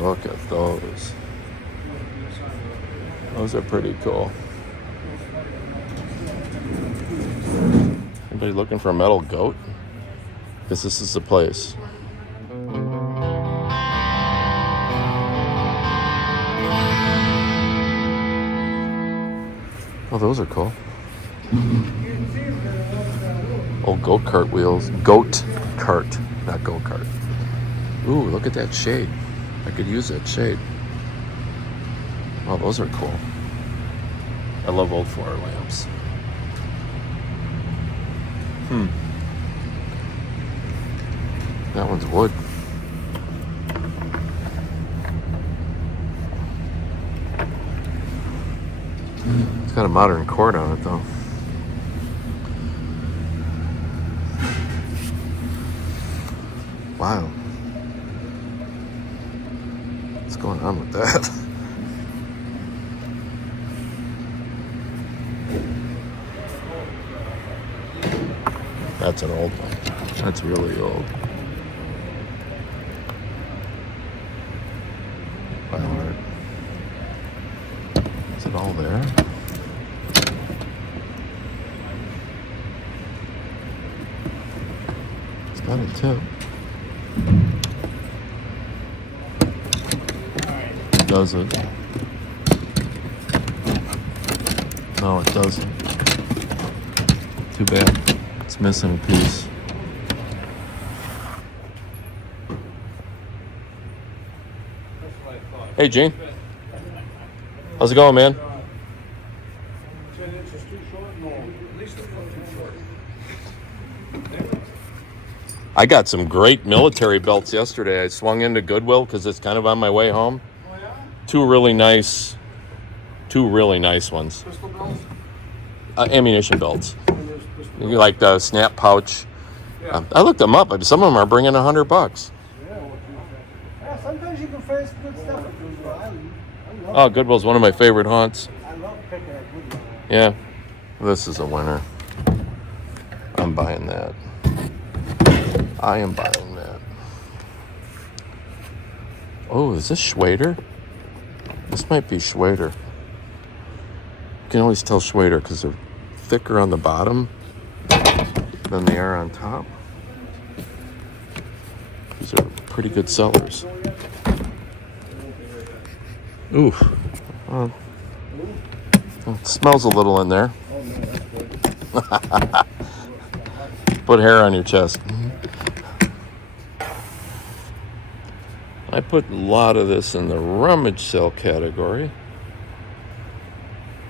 Look at those. Those are pretty cool. Anybody looking for a metal goat? Because this is the place. Oh, those are cool. Oh, goat cart wheels. Goat cart, not go-kart. Ooh, look at that shade. I could use that shade. Oh, those are cool. I love old floor lamps. That one's wood. It's got a modern cord on it, though. Wow. What's going on with that? That's an old one. That's really old. Wow. Is it all there? It's got a tip. Does it? No, it doesn't. Too bad. It's missing a piece. Hey, Gene. How's it going, man? 10 inches too short? No, at least a foot too short. I got some great military belts yesterday. I swung into Goodwill because it's kind of on my way home. Oh, yeah? Two really nice ones. Pistol belts? Ammunition belts. And there's pistol belts. Like the snap pouch. Yeah. I looked them up. Some of them are bringing $100. Yeah, sometimes you can find good stuff at Goodwill. I love Oh, Goodwill's one of my favorite haunts. I love picking at Goodwill. Yeah. This is a winner. I'm buying that. I am buying that. Oh, is this Schwader? This might be Schwader. You can always tell Schwader because they're thicker on the bottom than they are on top. These are pretty good sellers. Ooh. It smells a little in there. Oh, no, that's good. Put hair on your chest. I put a lot of this in the rummage sale category.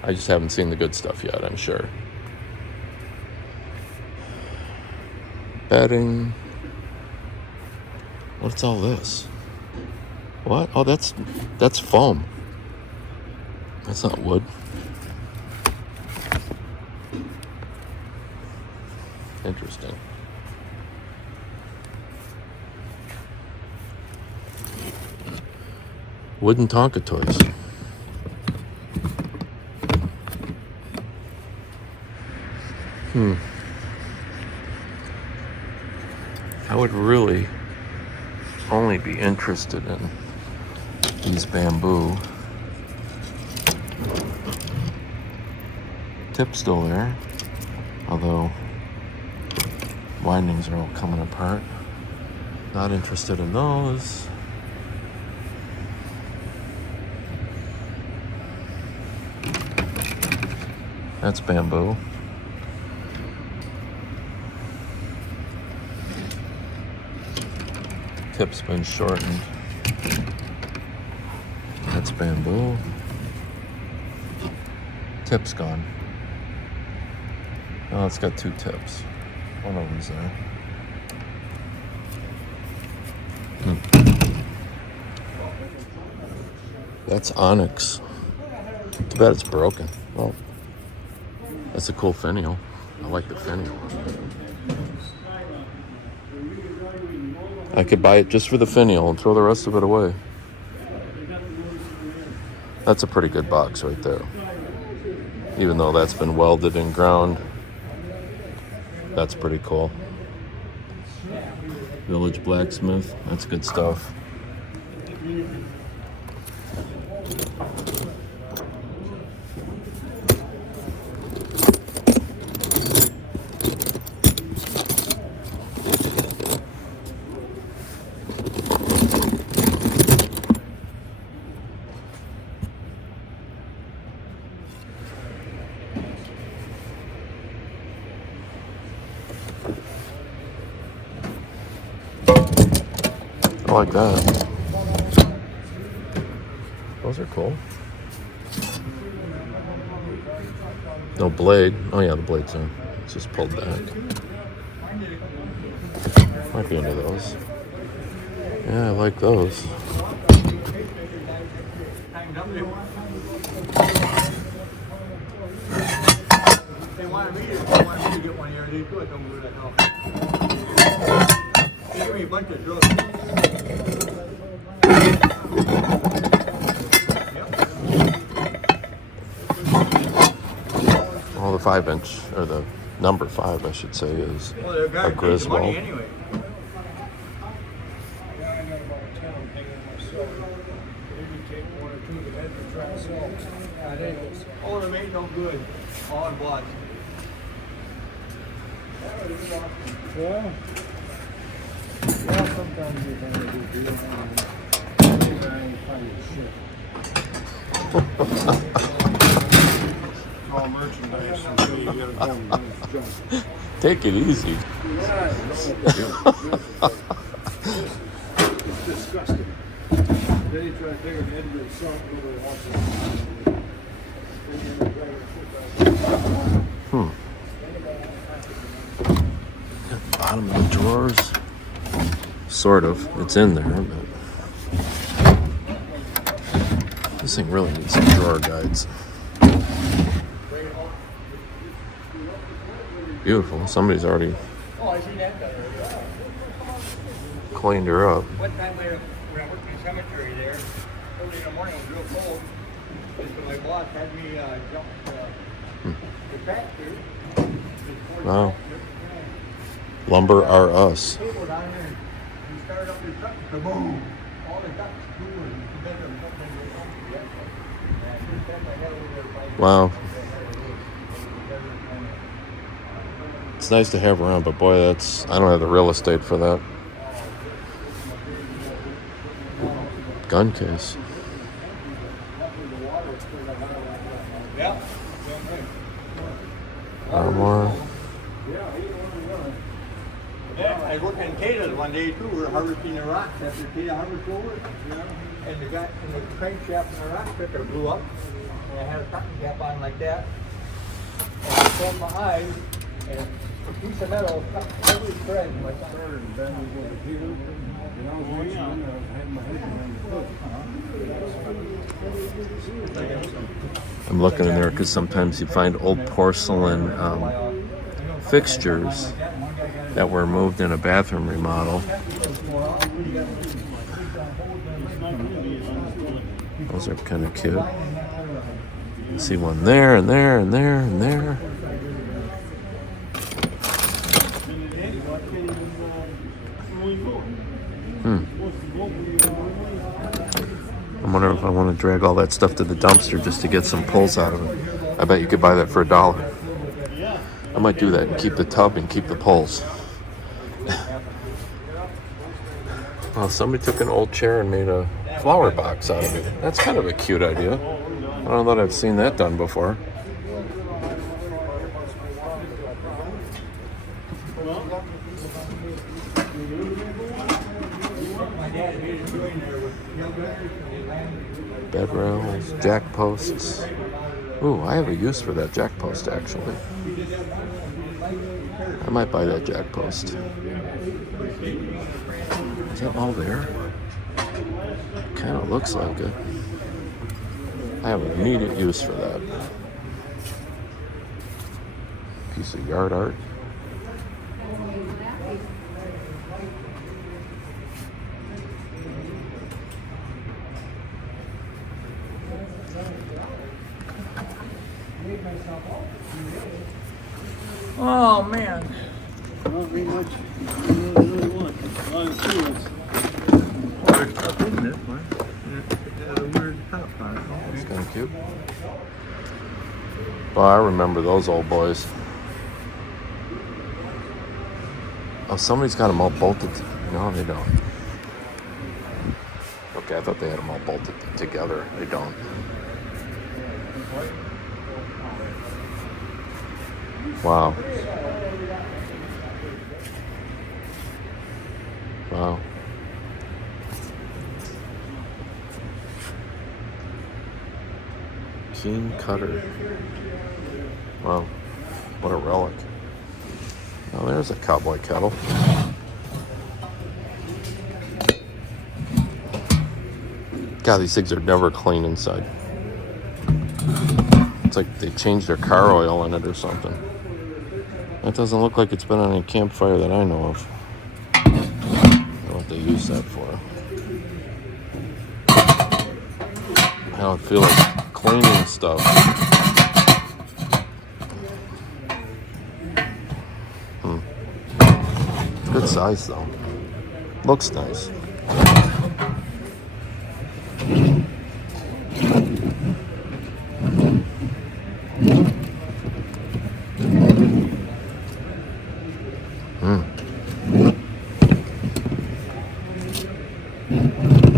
I just haven't seen the good stuff yet, I'm sure. Bedding. What's all this? What? Oh, that's foam. That's not wood. Interesting. Wooden Tonka toys. I would really only be interested in these bamboo. Tip's still there, although windings are all coming apart. Not interested in those. That's bamboo. Tip's been shortened. That's bamboo. Tip's gone. Oh, it's got two tips. One of them's there. That's onyx. Too bad it's broken. Well, that's a cool finial. I like the finial. I could buy it just for the finial and throw the rest of it away. That's a pretty good box right there. Even though that's been welded and ground. That's pretty cool. Village Blacksmith. That's good stuff. like that. Those are cool. No blade. Oh yeah, the blade's in. It's just pulled back. Might be into those. Yeah, I like those. They wanted me to get one here. They do it. Don't move that off. They give me a bunch of drugs. Well, the 5-inch, or the number 5, I should say, is a Griswold. Anyway. Oh, they ain't no good. All in blood. Yeah. Well, sometimes you kind of do all merchandise until you get it done. Take it easy. It's disgusting. Then you try to take an end of something nobody wants it. Bottom of the drawers. Sort of. It's in there, but this thing really needs some drawer guides. Beautiful. Somebody's already cleaned her up. One time we were working in the cemetery there, early in the morning, it was real cold. So my boss had me jump the tractor. Wow. Lumber are us. Table down here, and he started up his truck, kaboom! All the ducks flew and he better than something. Wow. It's nice to have around, but boy, I don't have the real estate for that. Gun case. Yeah. Armor. Yeah, I worked in Cata's one day too. We were harvesting the rocks after Cata harvest over. And the guy in the crankshaft in the rock picker blew up. And I had a cotton cap on like that. And I closed my eyes and a piece of metal cut every thread in my throat. And then we went here. And I was watching and I was having my head around the foot. I'm looking in there because sometimes you find old porcelain fixtures that were moved in a bathroom remodel. Those are kind of cute. You see one there and there and there and there. I wonder if I want to drag all that stuff to the dumpster just to get some pulls out of it. I bet you could buy that for $1. I might do that and keep the tub and keep the pulls. Well, somebody took an old chair and made a flower box out of it. That's kind of a cute idea. I don't know that I've seen that done before. Bed rails, jack posts. Ooh, I have a use for that jack post actually. I might buy that jack post. Is that all there? Kind of looks like it. I have an immediate use for that. Piece of yard art. Oh man. Not very much. Really want. A lot of tools. There's stuff in this one. It has a weird top on it. That's kind of cute. Well, I remember those old boys. Oh, somebody's got them all bolted. No, they don't. Okay, I thought they had them all bolted together. They don't. Wow. Wow. Keen cutter. Wow, what a relic. Oh, there's a cowboy kettle. God, these things are never clean inside. It's like they changed their car oil in it or something. That doesn't look like it's been on a campfire that I know of. I don't know what they use that for. I don't feel like cleaning stuff. Good size though. Looks nice.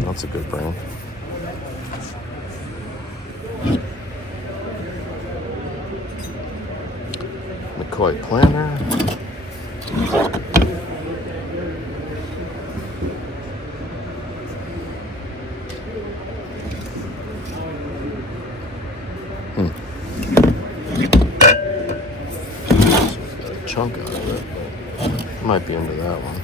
That's a good brand. McCoy planner. Got a chunk out of it, but I might be into that one.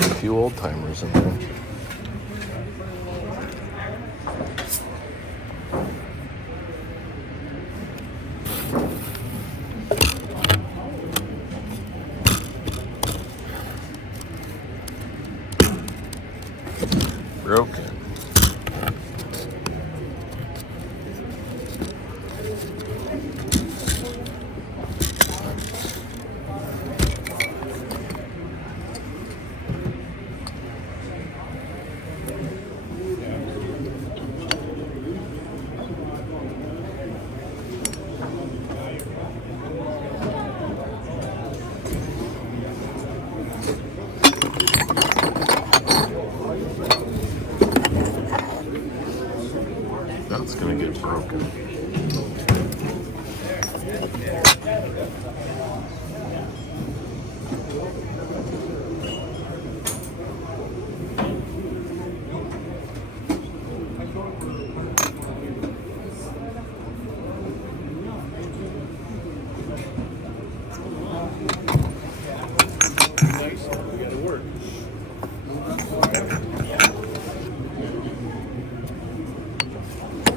A few old timers in there. Broken. That's gonna get broken.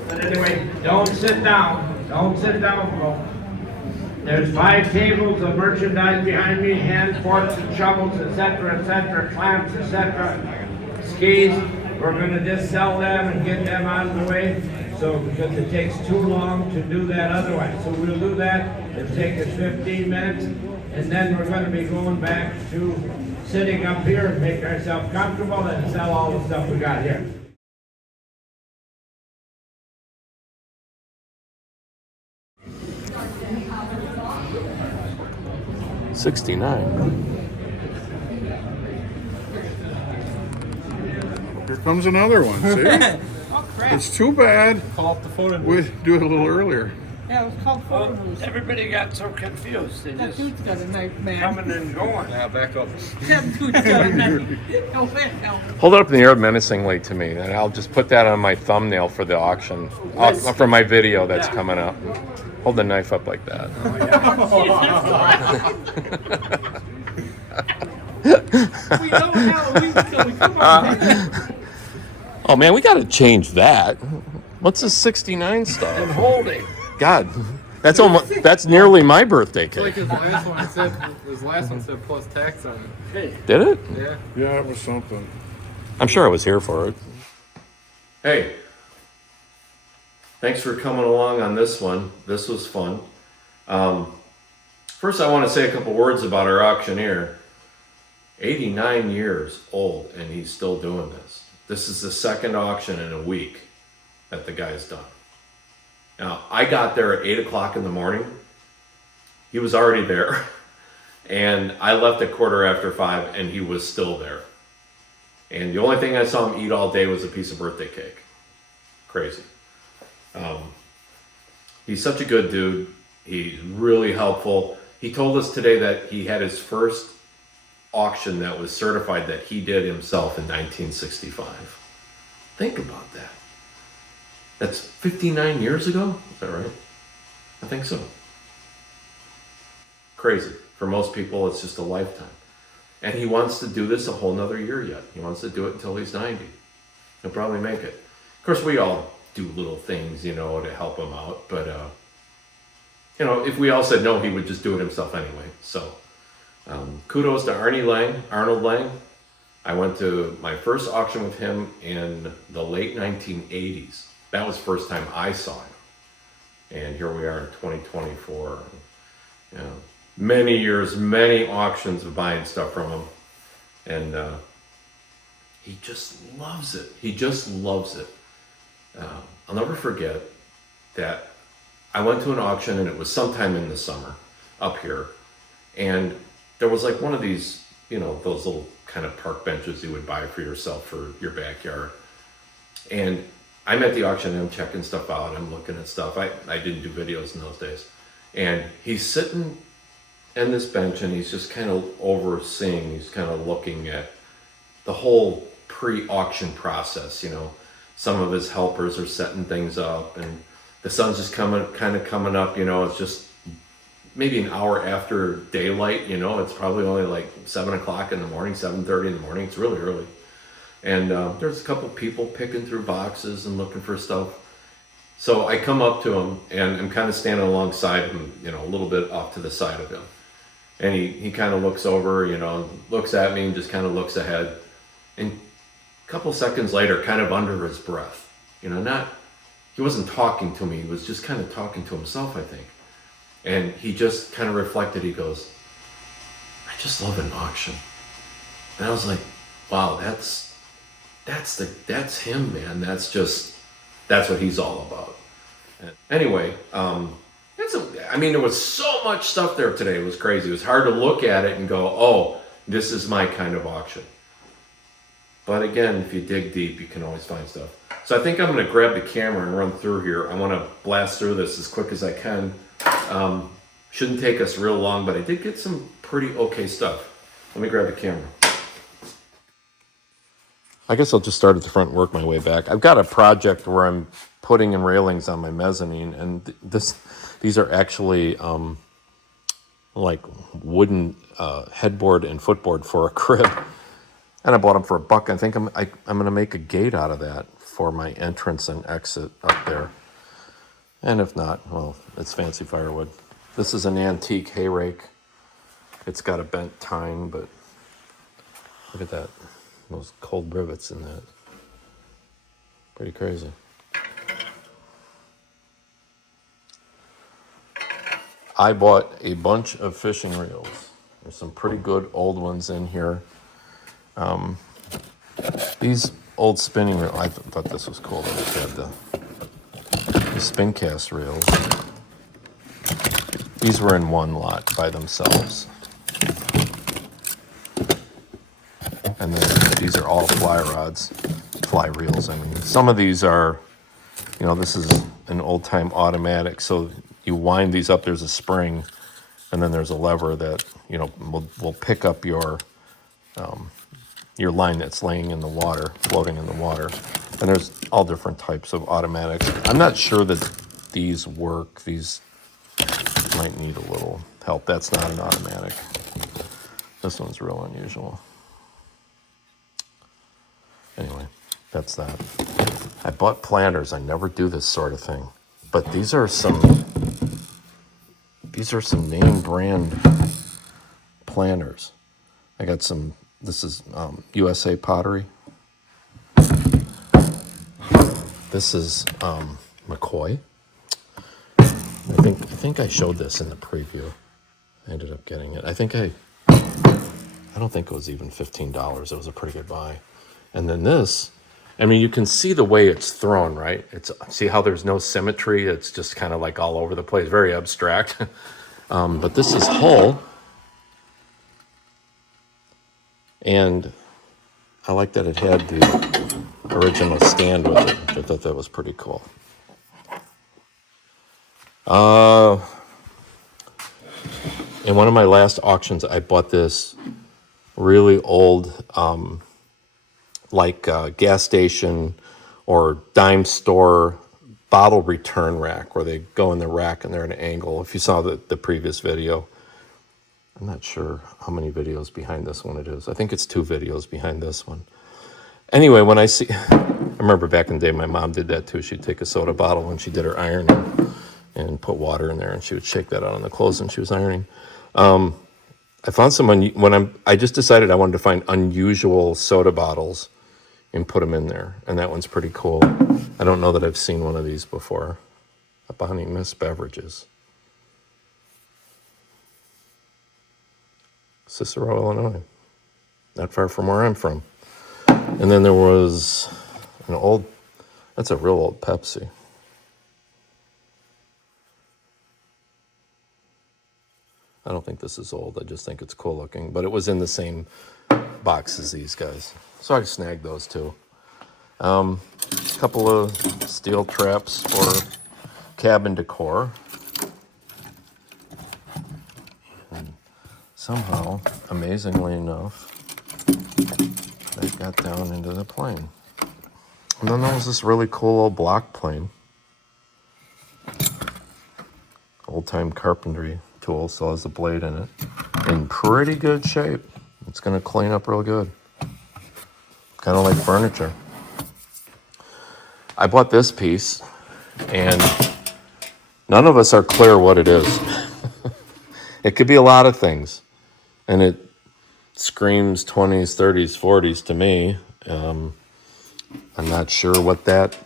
But anyway, don't sit down. Don't sit down, folks. There's 5 tables of merchandise behind me, hand forks and shovels, etc., clamps, etc., skis. We're gonna just sell them and get them out of the way. So, because it takes too long to do that otherwise. So we'll do that. It'll take us 15 minutes. And then we're gonna be going back to sitting up here and make ourselves comfortable and sell all the stuff we got here. $69. Here comes another one, see? Oh, crap. It's too bad Call up the photo booth. we do it a little earlier. Yeah, it was called photo booth. Everybody got so confused. They That just dude's got a knife, man. coming and going. Yeah, back up. That dude's got a knife. No way, no. Hold it up in the air menacingly to me, and I'll just put that on my thumbnail for the auction, for my video that's coming up. Hold the knife up like that. We know how we come on, man. Oh man, we got to change that. What's this 69 stuff? Holding. God, that's nearly my birthday Like cake. his last one said plus tax on it. Did it? Yeah. Yeah, it was something. I'm sure I was here for it. Hey, thanks for coming along on this one. This was fun. First, I want to say a couple words about our auctioneer. 89 years old, and he's still doing this. This is the second auction in a week that the guy's done. Now, I got there at 8 o'clock in the morning. He was already there. And I left at 5:15, and he was still there. And the only thing I saw him eat all day was a piece of birthday cake. Crazy. He's such a good dude. He's really helpful. He told us today that he had his first auction that was certified that he did himself in 1965. Think about that. That's 59 years ago? Is that right? I think so. Crazy. For most people, it's just a lifetime. And he wants to do this a whole nother year yet. He wants to do it until he's 90. He'll probably make it. Of course, we all do little things, you know, to help him out. But, you know, if we all said no, he would just do it himself anyway. So, kudos to Arnold Lang. I went to my first auction with him in the late 1980s. That was the first time I saw him. And here we are in 2024. You know, many years, many auctions of buying stuff from him. And he just loves it. He just loves it. I'll never forget that I went to an auction, and it was sometime in the summer up here. And there was like one of these, you know, those little kind of park benches you would buy for yourself for your backyard. And I'm at the auction, and I'm checking stuff out. I'm looking at stuff. I didn't do videos in those days. And he's sitting on this bench, and he's just kind of overseeing. He's kind of looking at the whole pre-auction process, you know. Some of his helpers are setting things up, and the sun's just coming up, you know. It's just maybe an hour after daylight, you know. It's probably only like 7 o'clock in the morning, 7:30 in the morning. It's really early. And there's a couple people picking through boxes and looking for stuff. So I come up to him, and I'm kind of standing alongside him, you know, a little bit off to the side of him. And he kind of looks over, you know, looks at me and just kind of looks ahead. And a couple seconds later, kind of under his breath, you know, he wasn't talking to me. He was just kind of talking to himself, I think. And he just kind of reflected. He goes, "I just love an auction." And I was like, wow, that's him, man. That's what he's all about. And anyway, there was so much stuff there today. It was crazy. It was hard to look at it and go, oh, this is my kind of auction. But again, if you dig deep, you can always find stuff. So I think I'm going to grab the camera and run through here. I want to blast through this as quick as I can. Shouldn't take us real long, but I did get some pretty okay stuff. Let me grab the camera. I guess I'll just start at the front and work my way back. I've got a project where I'm putting in railings on my mezzanine, and these are actually like wooden headboard and footboard for a crib. And I bought them for $1. I think I'm going to make a gate out of that for my entrance and exit up there. And if not, well, it's fancy firewood. This is an antique hay rake. It's got a bent tine, but look at that. Those cold rivets in that. Pretty crazy. I bought a bunch of fishing reels. There's some pretty good old ones in here. These old spinning reels, I thought this was cool. They had the spin cast reels. These were in one lot by themselves. And then these are all fly reels. I mean, some of these are, you know, this is an old time automatic. So you wind these up, there's a spring, and then there's a lever that, you know, will pick up your line that's laying in the water, floating in the water. And there's all different types of automatics. I'm not sure that these work. These might need a little help. That's not an automatic. This one's real unusual. Anyway, that's that. I bought planters. I never do this sort of thing. But these are some name brand planters. I got some. This is USA Pottery. This is McCoy. I think I showed this in the preview. I ended up getting it. I don't think it was even $15. It was a pretty good buy. And then this, I mean, you can see the way it's thrown, right? See how there's no symmetry? It's just kind of like all over the place, very abstract. But this is whole. And I like that it had the original stand with it. I thought that was pretty cool. In one of my last auctions, I bought this really old, gas station or dime store bottle return rack where they go in the rack and they're at an angle. If you saw the previous video, I'm not sure how many videos behind this one it is. I think it's 2 videos behind this one. Anyway, when I remember back in the day, my mom did that too. She'd take a soda bottle when she did her ironing and put water in there, and she would shake that out on the clothes when she was ironing. I found some I just decided I wanted to find unusual soda bottles and put them in there, and that one's pretty cool. I don't know that I've seen one of these before. Bonnie Miss Beverages, Cicero, Illinois, not far from where I'm from. And then there was that's a real old Pepsi. I don't think this is old. I just think it's cool looking. But it was in the same box as these guys. So I snagged those too. A couple of steel traps for cabin decor. And somehow, amazingly enough, they got down into the plane. And then there was this really cool old block plane. Old-time carpentry tool, still has a blade in it. In pretty good shape. It's going to clean up real good. Kind of like furniture. I bought this piece, and none of us are clear what it is. It could be a lot of things. And it screams 20s, 30s, 40s to me. I'm not sure what that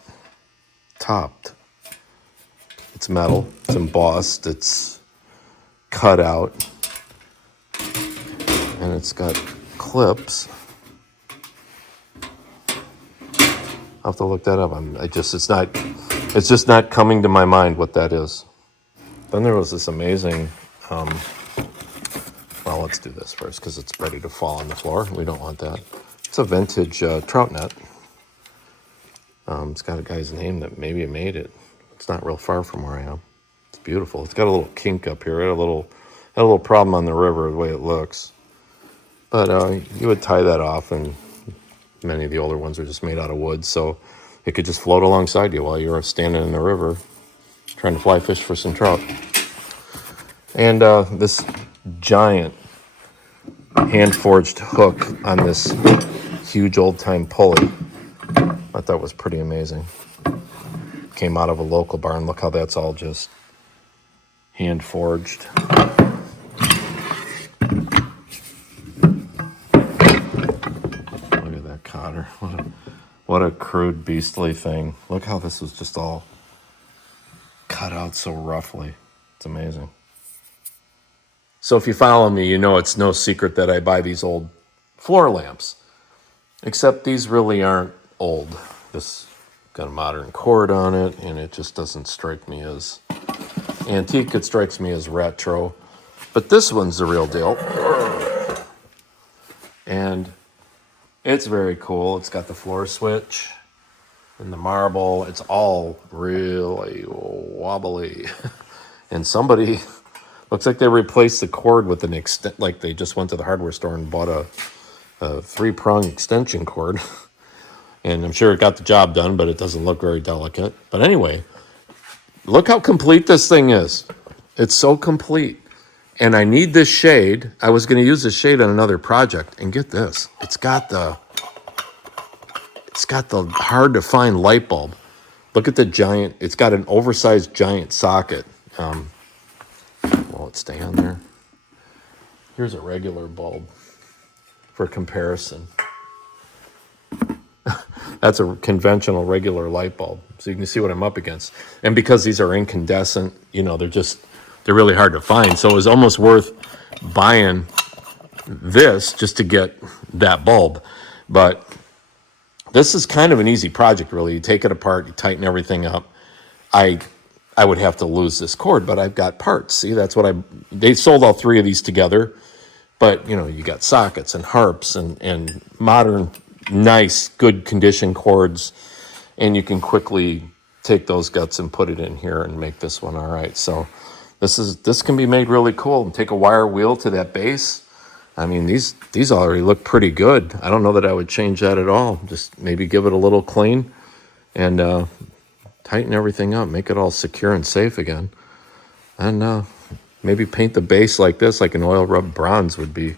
topped. It's metal. It's embossed. It's cut out. And it's got clips. I'll have to look that up. It's just not coming to my mind what that is. Then there was this amazing, well, let's do this first because it's ready to fall on the floor. We don't want that. It's a vintage trout net. It's got a guy's name that maybe made it. It's not real far from where I am. It's beautiful. It's got a little kink up here. It had a little problem on the river the way it looks. But you would tie that off, and many of the older ones are just made out of wood, so it could just float alongside you while you're standing in the river trying to fly fish for some trout. And this giant hand-forged hook on this huge old-time pulley, I thought was pretty amazing. Came out of a local barn. Look how that's all just hand-forged. Look at that cotter. What a crude, beastly thing. Look how this was just all cut out so roughly. It's amazing. So if you follow me, you know it's no secret that I buy these old floor lamps. Except these really aren't old. This got a modern cord on it, and it just doesn't strike me as antique. It strikes me as retro. But this one's the real deal. And it's very cool. It's got the floor switch and the marble. It's all really wobbly. And somebody, looks like they replaced the cord with an extent, like they just went to the hardware store and bought a 3-prong extension cord. And I'm sure it got the job done, but it doesn't look very delicate. But anyway, look how complete this thing is. It's so complete. And I need this shade. I was going to use this shade on another project. And get this. It's got the hard to find light bulb. Look at the giant. It's got an oversized giant socket. Will it stay on there? Here's a regular bulb for comparison. That's a conventional regular light bulb. So you can see what I'm up against. And because these are incandescent, they're they're really hard to find. So it was almost worth buying this just to get that bulb. But this is kind of an easy project, really. You take it apart, you tighten everything up. I would have to lose this cord, but I've got parts. See, that's what they sold all 3 of these together. But, you know, you got sockets and harps and modern, nice, good condition cords. And you can quickly take those guts and put it in here and make this one all right. So this can be made really cool. And take a wire wheel to that base. I mean, these already look pretty good. I don't know that I would change that at all. Just maybe give it a little clean and tighten everything up, make it all secure and safe again. And maybe paint the base like this, like an oil rubbed bronze would be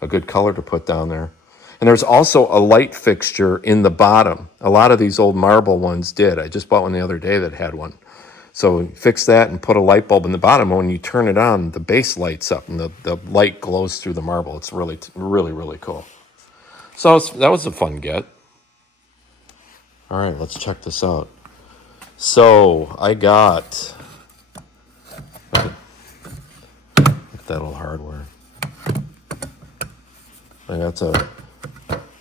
a good color to put down there. And there's also a light fixture in the bottom. A lot of these old marble ones did. I just bought one the other day that had one. So fix that and put a light bulb in the bottom. When you turn it on, the base lights up and the light glows through the marble. It's really, really, really cool. So that was a fun get. All right, let's check this out. So I got, look at that old hardware. I got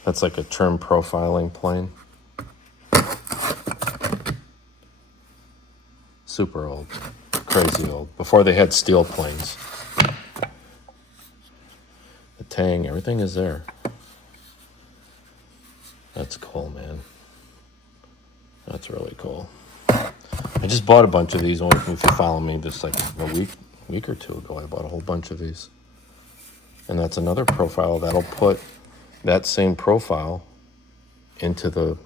that's like a trim profiling plane. Super old, crazy old. Before they had steel planes. The tang, everything is there. That's cool, man. That's really cool. I just bought a bunch of these. If you follow me, just like a week or 2 ago, I bought a whole bunch of these. And that's another profile that'll put that same profile into the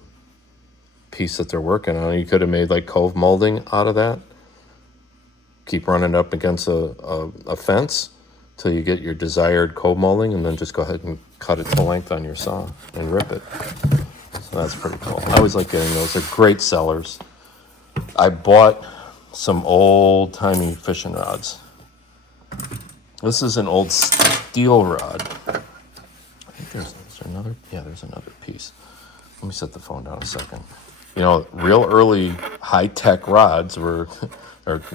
piece that they're working on. You could have made like cove molding out of that. Keep running up against a fence till you get your desired cove molding, and then just go ahead and cut it to length on your saw and rip it. So that's pretty cool. I always like getting those. They're great sellers. I bought some old-timey fishing rods. This is an old steel rod. I think there's another. Yeah, there's another piece. Let me set the phone down a second. You know, real early high-tech rods are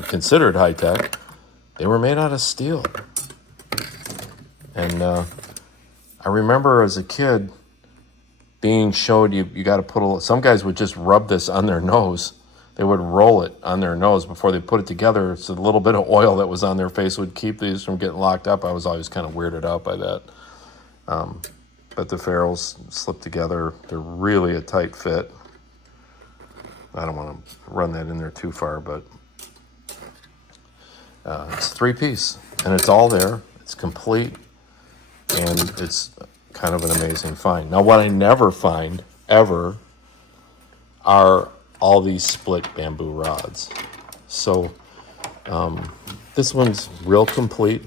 considered high-tech. They were made out of steel. And I remember as a kid being showed you got to put some guys would just rub this on their nose. They would roll it on their nose before they put it together. So the little bit of oil that was on their face would keep these from getting locked up. I was always kind of weirded out by that. But the ferrules slip together. They're really a tight fit. I don't want to run that in there too far, but it's 3-piece. And it's all there. It's complete. And it's kind of an amazing find. Now, what I never find, ever, are all these split bamboo rods. So this one's real complete.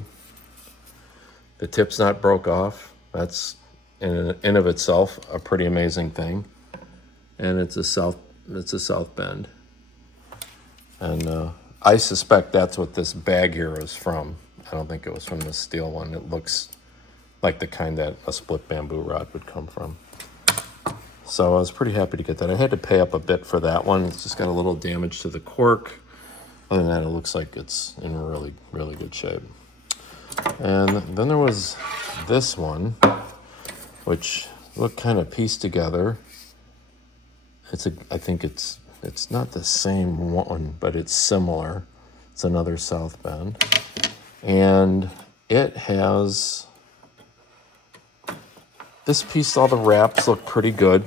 The tip's not broke off. That's in of itself a pretty amazing thing. And it's a south bend. And I suspect that's what this bag here is from. I don't think it was from the steel one. It looks like the kind that a split bamboo rod would come from. So I was pretty happy to get that. I had to pay up a bit for that one. It's just got a little damage to the cork. Other than that, it looks like it's in really, really good shape. And then there was this one, which looked kind of pieced together. I think it's not the same one, but it's similar. It's another South Bend. And it has this piece, all the wraps look pretty good.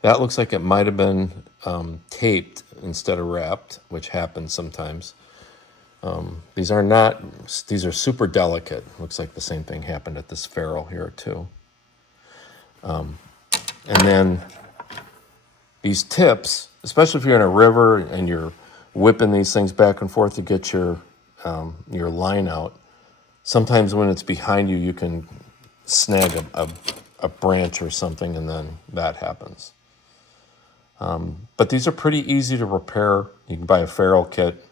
That looks like it might have been taped instead of wrapped, which happens sometimes. These are super delicate. Looks like the same thing happened at this ferrule here too. And then these tips, especially if you're in a river and you're whipping these things back and forth to get your line out, sometimes when it's behind you, you can snag a branch or something, and then that happens. But these are pretty easy to repair. You can buy a ferrule kit.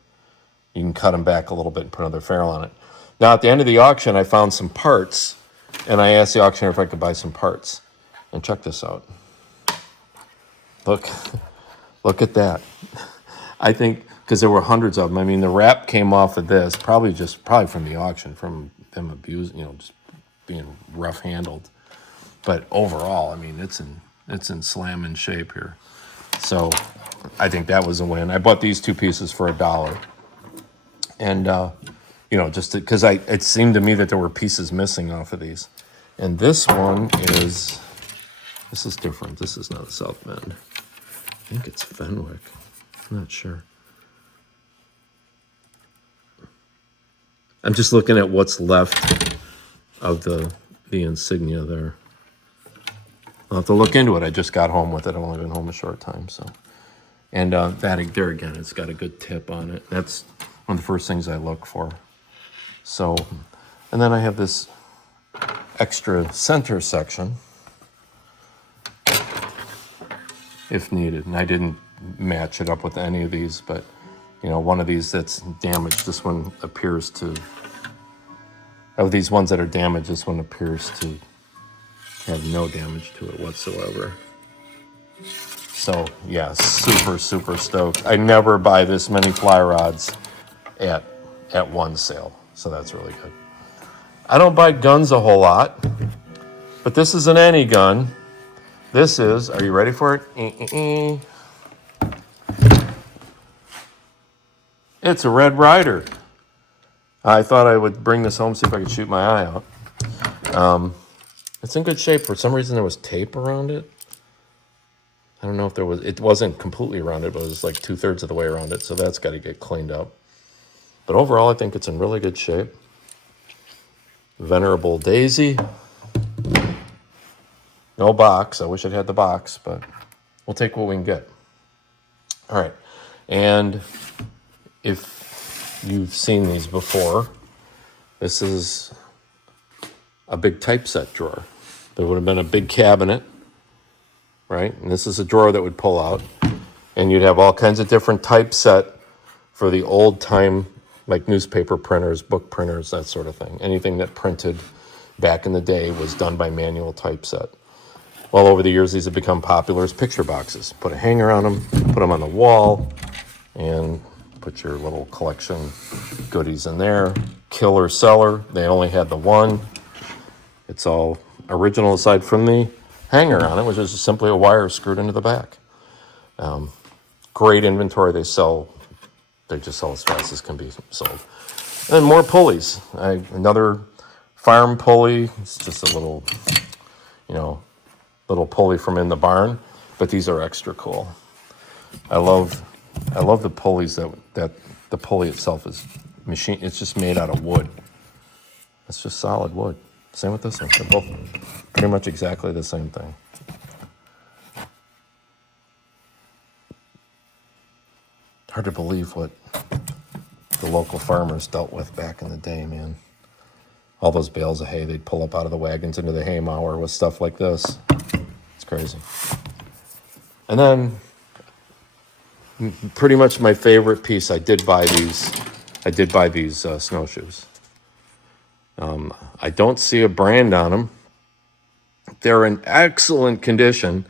You can cut them back a little bit and put another ferrule on it. Now, at the end of the auction, I found some parts, and I asked the auctioneer if I could buy some parts. And check this out. Look at that. I think, because there were hundreds of them. I mean, the wrap came off of this, probably from the auction, from them abusing, just being rough handled. But overall, I mean, it's in slamming shape here. So I think that was a win. I bought these 2 pieces for $1. And, just because it seemed to me that there were pieces missing off of these. And this one this is different. This is not South Bend. I think it's Fenwick. I'm not sure. I'm just looking at what's left of the insignia there. I'll have to look into it. I just got home with it. I've only been home a short time, so. And that there again, it's got a good tip on it. That's one of the first things I look for. So, and then I have this extra center section, if needed. And I didn't match it up with any of these, but one of these that's damaged, this one appears to, of these ones that are damaged, this one appears to have no damage to it whatsoever. So yeah, super, super stoked. I never buy this many fly rods at one sale, so that's really good. I don't buy guns a whole lot, but this isn't any gun. This is, are you ready for it? It's a Red Ryder. I thought I would bring this home, see if I could shoot my eye out. It's in good shape. For some reason, there was tape around it. I don't know if it wasn't completely around it, but it was like 2/3 of the way around it, so that's got to get cleaned up. But overall, I think it's in really good shape. Venerable Daisy. No box. I wish it had the box, but we'll take what we can get. All right. And if you've seen these before, this is a big typeset drawer. There would have been a big cabinet, right? And this is a drawer that would pull out. And you'd have all kinds of different typeset for the old time, like newspaper printers, book printers, that sort of thing. Anything that printed back in the day was done by manual typeset. Well, over the years, these have become popular as picture boxes. Put a hanger on them, put them on the wall, and put your little collection goodies in there. Killer seller, they only had the one. It's all original aside from the hanger on it, which is simply a wire screwed into the back. Great inventory. They just sell as fast as can be sold. And more pulleys. Another farm pulley. It's just a little, little pulley from in the barn, but these are extra cool. I love the pulleys that the pulley itself is machine. It's just made out of wood. It's just solid wood. Same with this one. They're both pretty much exactly the same thing. Hard to believe what the local farmers dealt with back in the day, man. All those bales of hay they'd pull up out of the wagons into the hay mower with stuff like this. It's crazy. And then, pretty much my favorite piece, I did buy these snowshoes. I don't see a brand on them. They're in excellent condition,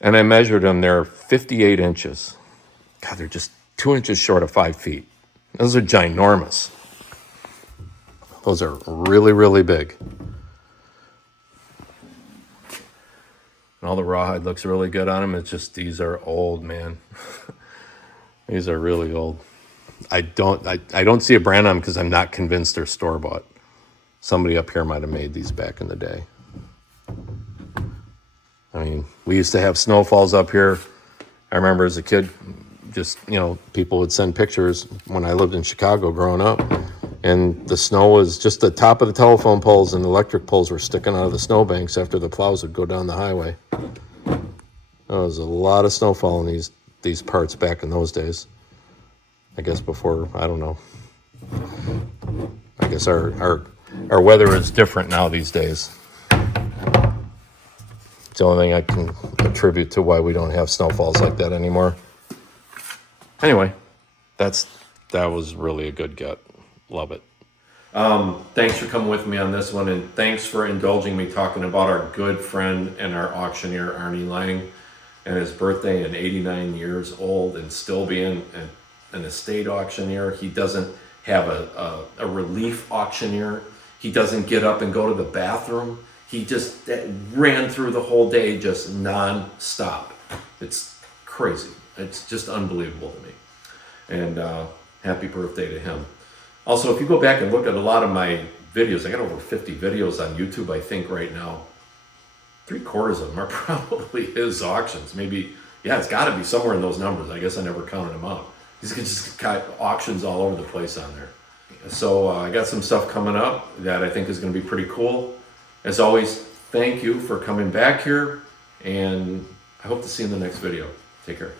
and I measured them. They're 58 inches. God, they're just 2 inches short of 5 feet. Those are ginormous. Those are really, really big. And all the rawhide looks really good on them. It's just, these are old, man. These are really old. I don't see a brand on them because I'm not convinced they're store-bought. Somebody up here might have made these back in the day. I mean, we used to have snowfalls up here. I remember as a kid, just, people would send pictures when I lived in Chicago growing up. And the snow was just the top of the telephone poles, and the electric poles were sticking out of the snowbanks after the plows would go down the highway. There was a lot of snowfall in these parts back in those days. I guess before, I don't know. I guess our weather is different now these days. It's the only thing I can attribute to why we don't have snowfalls like that anymore. Anyway, that was really a good get. Love it. Thanks for coming with me on this one, and thanks for indulging me talking about our good friend and our auctioneer, Arnie Lang, and his birthday, and 89 years old, and still being an estate auctioneer. He doesn't have a relief auctioneer. He doesn't get up and go to the bathroom. He just ran through the whole day just non-stop. It's crazy. It's just unbelievable to me. And happy birthday to him. Also, if you go back and look at a lot of my videos, I got over 50 videos on YouTube, I think, right now. 3/4 of them are probably his auctions. Maybe, yeah, it's got to be somewhere in those numbers. I guess I never counted them out. He's just got auctions all over the place on there. So I got some stuff coming up that I think is going to be pretty cool. As always, thank you for coming back here, and I hope to see you in the next video. Take care.